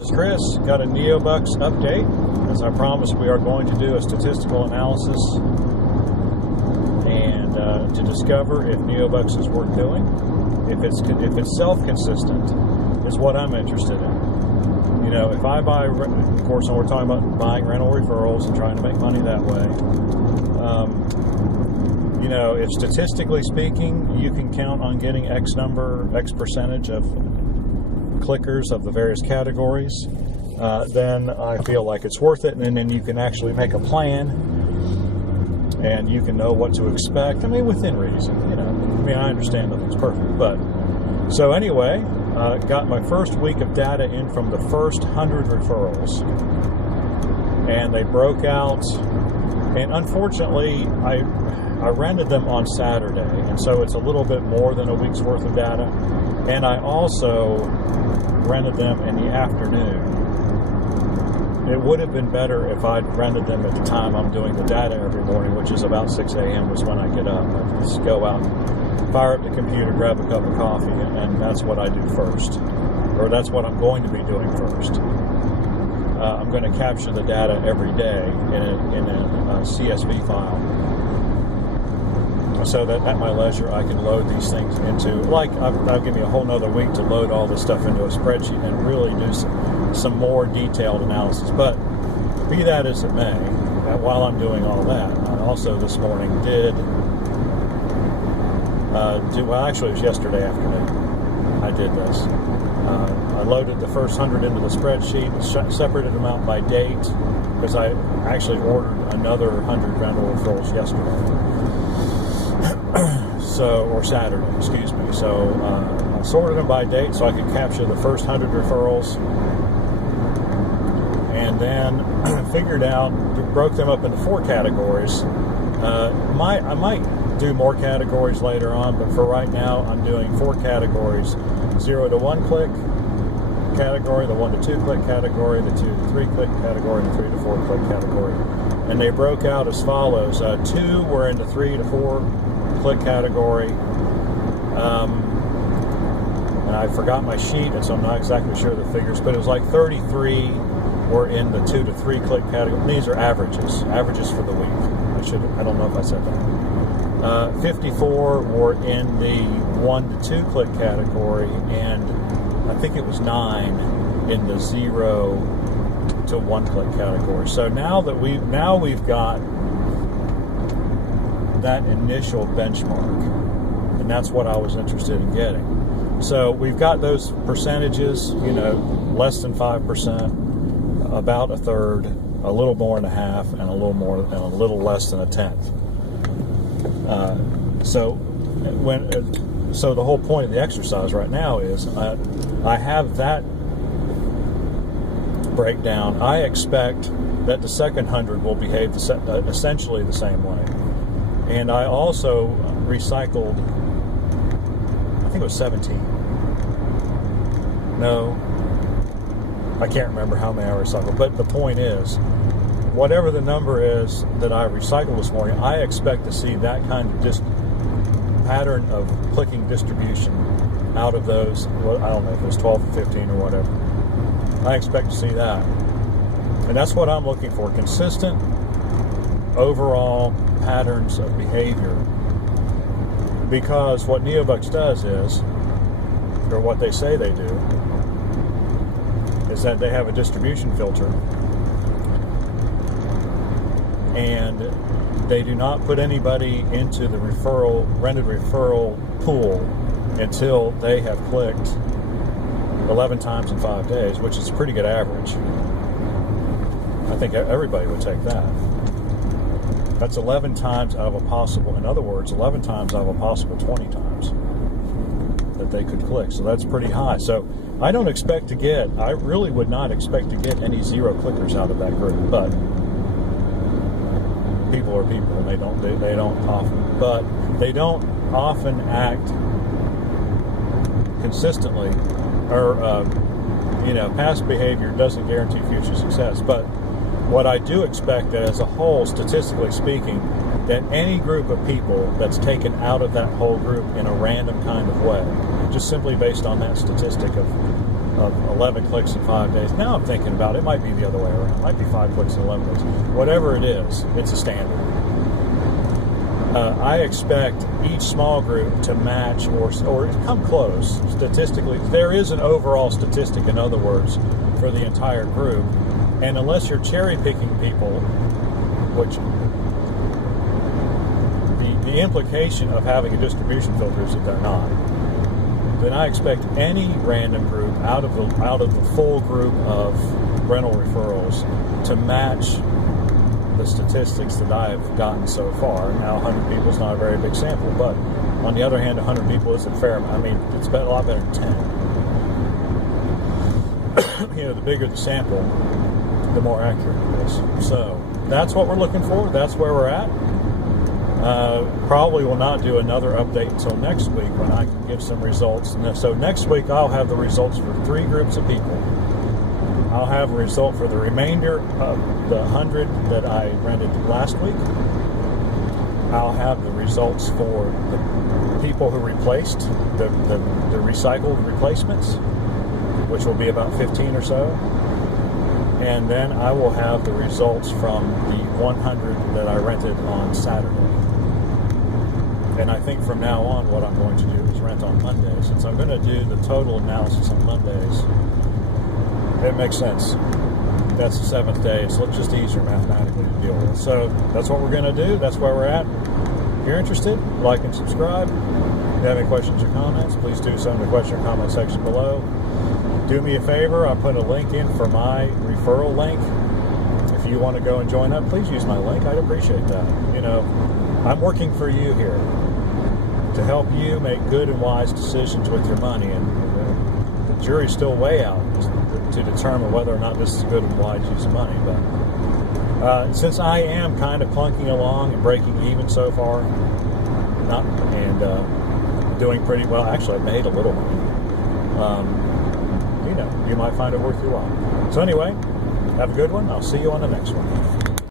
This is Chris. Got a Neobux update. As I promised, we are going to do a statistical analysis and to discover if Neobux is worth doing. If it's self-consistent, is what I'm interested in. You know, if I buy, of course, we're talking about buying rental referrals and trying to make money that way. You know, if statistically speaking, you can count on getting X percentage of clickers of the various categories, then I feel like it's worth it, and then you can actually make a plan and you can know what to expect. I mean, within reason, you know. I mean, I understand nothing's perfect, but so anyway, got my first week of data in from the first 100 referrals, and they broke out, and unfortunately I rented them on Saturday, and so it's a little bit more than a week's worth of data. And I also rented them in the afternoon. It would have been better if I'd rented them at the time I'm doing the data every morning, which is about 6 a.m. was when I get up. I just go out, fire up the computer, grab a cup of coffee, and that's what I do first. Or that's what I'm going to be doing first. I'm going to capture the data every day in a CSV file, so that at my leisure I can load these things into, like, I'll give me a whole nother week to load all this stuff into a spreadsheet and really do some more detailed analysis. But be that as it may, while I'm doing all that, I also this morning did, well, actually it was yesterday afternoon I did this. I loaded the first 100 into the spreadsheet, separated them out by date, because I actually ordered another 100 rental referrals yesterday. Or Saturday, excuse me. So I sorted them by date so I could capture the first 100 referrals, and then broke them up into 4 categories. I might do more categories later on, but for right now I'm doing 4 categories: 0 to 1 click category, the 1 to 2 click category, the 2 to 3 click category, and the 3 to 4 click category. And they broke out as follows: 2 were in the 3 to 4 click category, and I forgot my sheet, and so I'm not exactly sure the figures, but it was like 33 were in the 2 to 3 click category. These are averages for the week. I don't know if I said that. 54 were in the 1 to 2 click category, and I think it was 9 in the 0 to 1 click category. So now we've got that initial benchmark, and that's what I was interested in getting. So we've got those percentages, you know, less than 5%, about a third, a little more than a half, and a little more and a little less than a tenth. So the whole point of the exercise right now is I have that breakdown. I expect that the second 100 will behave essentially the same way. And I also recycled, I think it was 17. No, I can't remember how many I recycled. But the point is, whatever the number is that I recycled this morning, I expect to see that kind of pattern of clicking distribution out of those. Well, I don't know if it was 12 or 15 or whatever. I expect to see that. And that's what I'm looking for: consistent overall patterns of behavior. Because what Neobux does is, or what they say they do, is that they have a distribution filter, and they do not put anybody into the rented referral pool until they have clicked 11 times in 5 days, which is a pretty good average. I think everybody would take that. That's 11 times out of a possible, in other words, 11 times out of a possible 20 times that they could click. So that's pretty high. So I really would not expect to get any 0 clickers out of that group, but people are people, and they don't often act consistently, or past behavior doesn't guarantee future success. But what I do expect, that as a whole, statistically speaking, that any group of people that's taken out of that whole group in a random kind of way, just simply based on that statistic 11 clicks in 5 days. Now I'm thinking about it, it might be the other way around. It might be 5 clicks in 11 days. Whatever it is, it's a standard. I expect each small group to match or come close statistically. There is an overall statistic, in other words, for the entire group. And unless you're cherry picking people, which the implication of having a distribution filter is that they're not, then I expect any random group out of the full group of rental referrals to match the statistics that I've gotten so far. Now, 100 people is not a very big sample, but on the other hand, 100 people is a fair amount. I mean, it's a lot better than 10. You know, the bigger the sample, the more accurate it is. So that's what we're looking for. That's where we're at. Probably will not do another update until next week when I can give some results. And so next week I'll have the results for 3 groups of people. I'll have a result for the remainder of the 100 that I rented last week. I'll have the results for the people who replaced the recycled replacements, which will be about 15 or so. And then I will have the results from the 100 that I rented on Saturday. And I think from now on what I'm going to do is rent on Mondays. Since I'm going to do the total analysis on Mondays, it makes sense. That's the 7th day, so it's just easier mathematically to deal with. So that's what we're going to do. That's where we're at. If you're interested, like and subscribe. If you have any questions or comments, please do so in the question or comment section below. Do me a favor, I'll put a link in for my referral link. If you want to go and join up, please use my link. I'd appreciate that. You know, I'm working for you here to help you make good and wise decisions with your money, and the jury's still way out to determine whether or not this is good and wise use of money. But since I am kind of clunking along and breaking even so far, doing pretty well, actually I've made a little money. You know, you might find it worth your while. So anyway, have a good one. I'll see you on the next one.